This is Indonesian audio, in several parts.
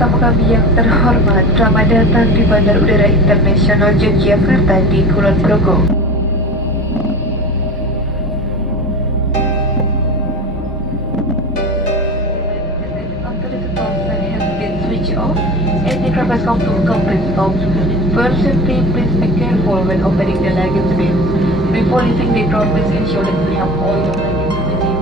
tamu kami yang terhormat, selamat datang di Bandar Udara Internasional Yogyakarta di Kulon Progo. After the control sign has been switched off and the traffic come to complete stop, for safety, please be careful when opening the luggage bin. Before leaving the door, please ensure that you have all your luggage with you.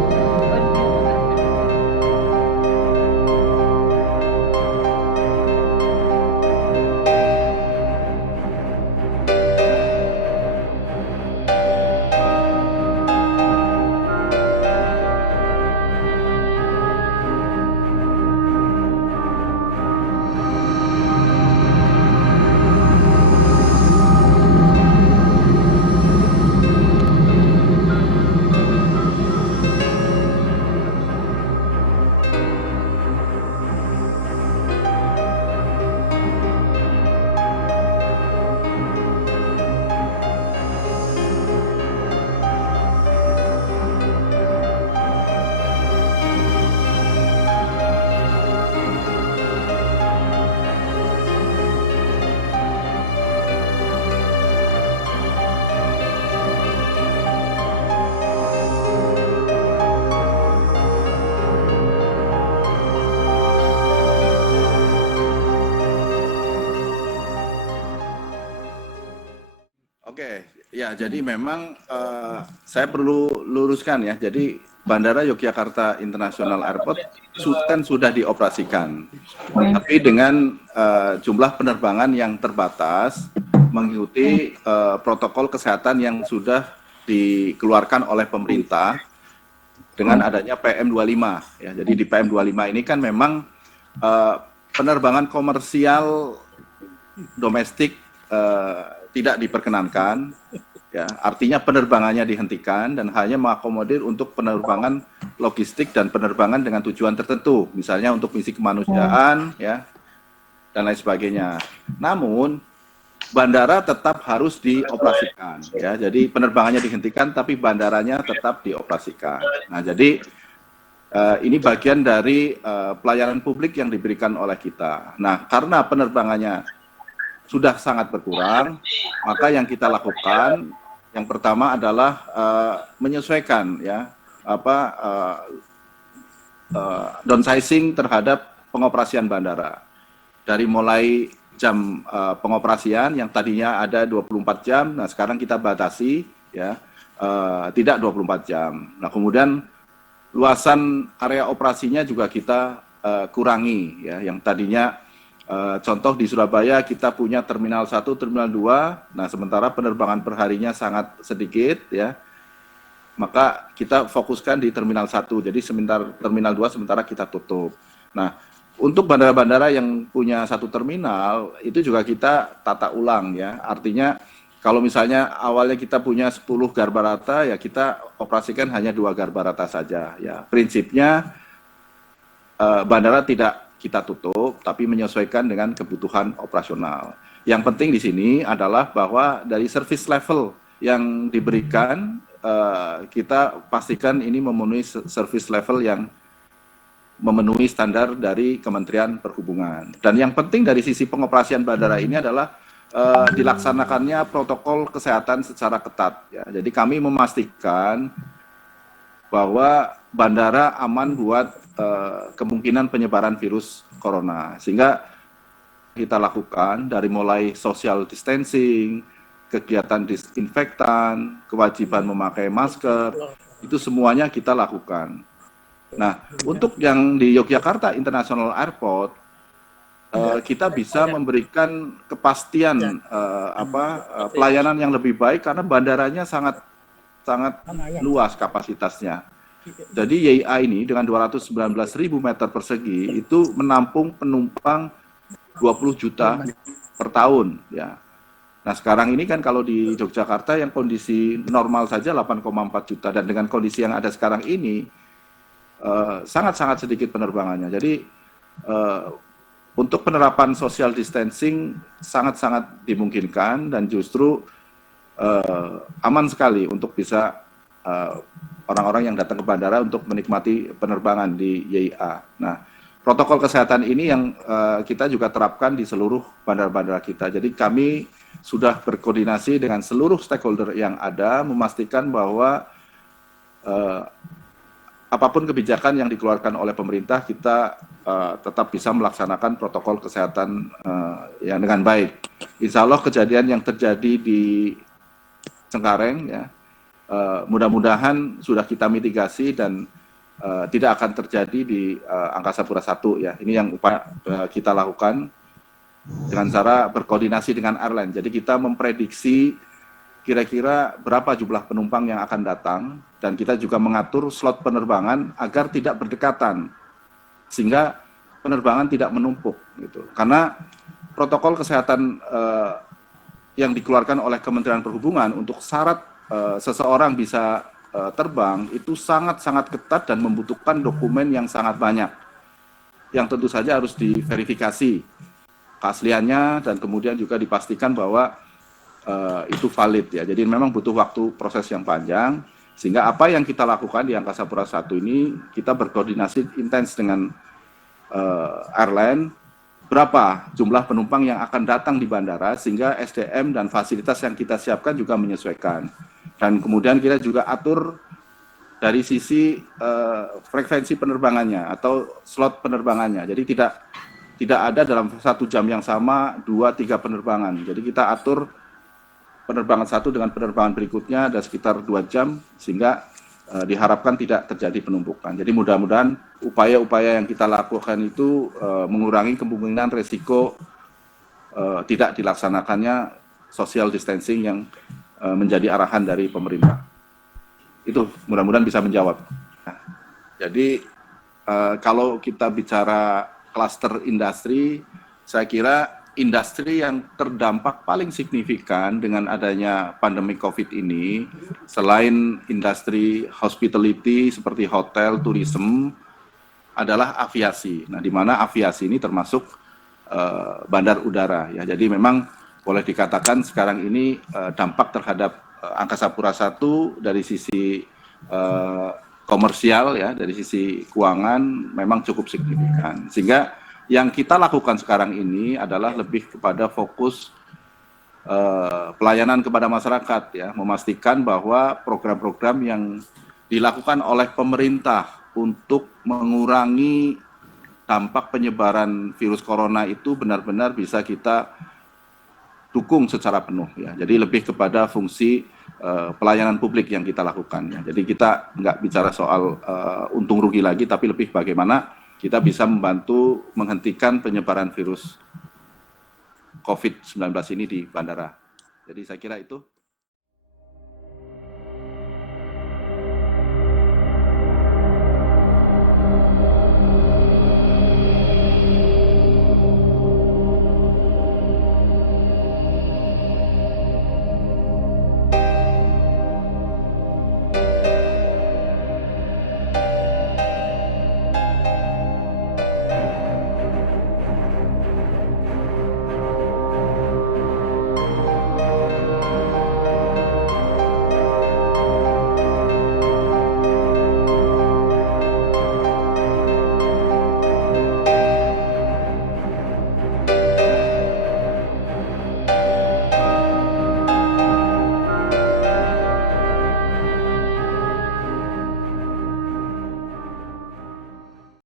Oke, ya jadi memang saya perlu luruskan ya. Jadi Bandara Yogyakarta International Airport kan sudah dioperasikan, tapi dengan jumlah penerbangan yang terbatas mengikuti protokol kesehatan yang sudah dikeluarkan oleh pemerintah dengan adanya PM25 ya. Jadi di PM25 ini kan memang penerbangan komersial domestik tidak diperkenankan, ya, artinya penerbangannya dihentikan dan hanya mengakomodir untuk penerbangan logistik dan penerbangan dengan tujuan tertentu, misalnya untuk misi kemanusiaan, ya, dan lain sebagainya. Namun bandara tetap harus dioperasikan, ya, jadi penerbangannya dihentikan, tapi bandaranya tetap dioperasikan. Nah, jadi ini bagian dari pelayanan publik yang diberikan oleh kita. Nah, karena penerbangannya sudah sangat berkurang, maka yang kita lakukan yang pertama adalah menyesuaikan ya downsizing terhadap pengoperasian bandara. Dari mulai jam pengoperasian yang tadinya ada 24 jam, nah sekarang kita batasi ya tidak 24 jam. Nah, kemudian luasan area operasinya juga kita kurangi ya, yang tadinya contoh di Surabaya kita punya Terminal 1, Terminal 2, nah sementara penerbangan perharinya sangat sedikit ya, maka kita fokuskan di Terminal 1, jadi Terminal 2 sementara kita tutup. Nah, untuk bandara-bandara yang punya satu terminal, itu juga kita tata ulang ya, artinya kalau misalnya awalnya kita punya 10 garbarata, ya kita operasikan hanya 2 garbarata saja ya. Prinsipnya bandara tidak kita tutup, tapi menyesuaikan dengan kebutuhan operasional. Yang penting di sini adalah bahwa dari service level yang diberikan, kita pastikan ini memenuhi service level yang memenuhi standar dari Kementerian Perhubungan. Dan yang penting dari sisi pengoperasian bandara ini adalah dilaksanakannya protokol kesehatan secara ketat. Ya. Jadi kami memastikan bahwa bandara aman buat kemungkinan penyebaran virus corona, sehingga kita lakukan dari mulai social distancing, kegiatan disinfektan, kewajiban memakai masker, itu semuanya kita lakukan. Nah, untuk yang di Yogyakarta International Airport, kita bisa memberikan kepastian pelayanan yang lebih baik karena bandaranya sangat luas kapasitasnya. Jadi YIA ini dengan 219.000 meter persegi itu menampung penumpang 20 juta per tahun ya. Nah, sekarang ini kan kalau di Yogyakarta yang kondisi normal saja 8,4 juta, dan dengan kondisi yang ada sekarang ini sangat-sangat sedikit penerbangannya. Jadi untuk penerapan social distancing sangat-sangat dimungkinkan dan justru aman sekali untuk bisa orang-orang yang datang ke bandara untuk menikmati penerbangan di YIA. Nah, protokol kesehatan ini yang kita juga terapkan di seluruh bandara-bandara kita. Jadi kami sudah berkoordinasi dengan seluruh stakeholder yang ada, memastikan bahwa apapun kebijakan yang dikeluarkan oleh pemerintah, kita tetap bisa melaksanakan protokol kesehatan yang dengan baik. Insya Allah kejadian yang terjadi di Cengkareng, ya, mudah-mudahan sudah kita mitigasi dan tidak akan terjadi di Angkasa Pura I, ya. Ini yang upaya kita lakukan dengan cara berkoordinasi dengan airline. Jadi kita memprediksi kira-kira berapa jumlah penumpang yang akan datang, dan kita juga mengatur slot penerbangan agar tidak berdekatan, sehingga penerbangan tidak menumpuk, gitu. Karena protokol kesehatan yang dikeluarkan oleh Kementerian Perhubungan untuk syarat seseorang bisa terbang itu sangat-sangat ketat dan membutuhkan dokumen yang sangat banyak, yang tentu saja harus diverifikasi keasliannya dan kemudian juga dipastikan bahwa itu valid, ya. Jadi memang butuh waktu proses yang panjang, sehingga apa yang kita lakukan di Angkasa Pura I ini, kita berkoordinasi intens dengan airline, berapa jumlah penumpang yang akan datang di bandara, sehingga SDM dan fasilitas yang kita siapkan juga menyesuaikan. Dan kemudian kita juga atur dari sisi frekuensi penerbangannya atau slot penerbangannya. Jadi tidak ada dalam 1 jam yang sama 2-3 penerbangan. Jadi kita atur penerbangan satu dengan penerbangan berikutnya ada sekitar 2 jam, sehingga diharapkan tidak terjadi penumpukan. Jadi mudah-mudahan upaya-upaya yang kita lakukan itu mengurangi kemungkinan resiko tidak dilaksanakannya social distancing yang menjadi arahan dari pemerintah. Itu mudah-mudahan bisa menjawab. Nah, jadi kalau kita bicara klaster industri, saya kira industri yang terdampak paling signifikan dengan adanya pandemi COVID ini, selain industri hospitality seperti hotel, tourism, adalah aviasi. Nah, di mana aviasi ini termasuk bandar udara, ya. Jadi memang boleh dikatakan sekarang ini dampak terhadap Angkasa Pura I dari sisi komersial, ya, dari sisi keuangan memang cukup signifikan. Sehingga yang kita lakukan sekarang ini adalah lebih kepada fokus pelayanan kepada masyarakat, ya, memastikan bahwa program-program yang dilakukan oleh pemerintah untuk mengurangi dampak penyebaran virus corona itu benar-benar bisa kita dukung secara penuh, ya. Jadi lebih kepada fungsi pelayanan publik yang kita lakukan, ya. Jadi kita nggak bicara soal untung rugi lagi, tapi lebih bagaimana kita bisa membantu menghentikan penyebaran virus COVID-19 ini di bandara. Jadi saya kira itu.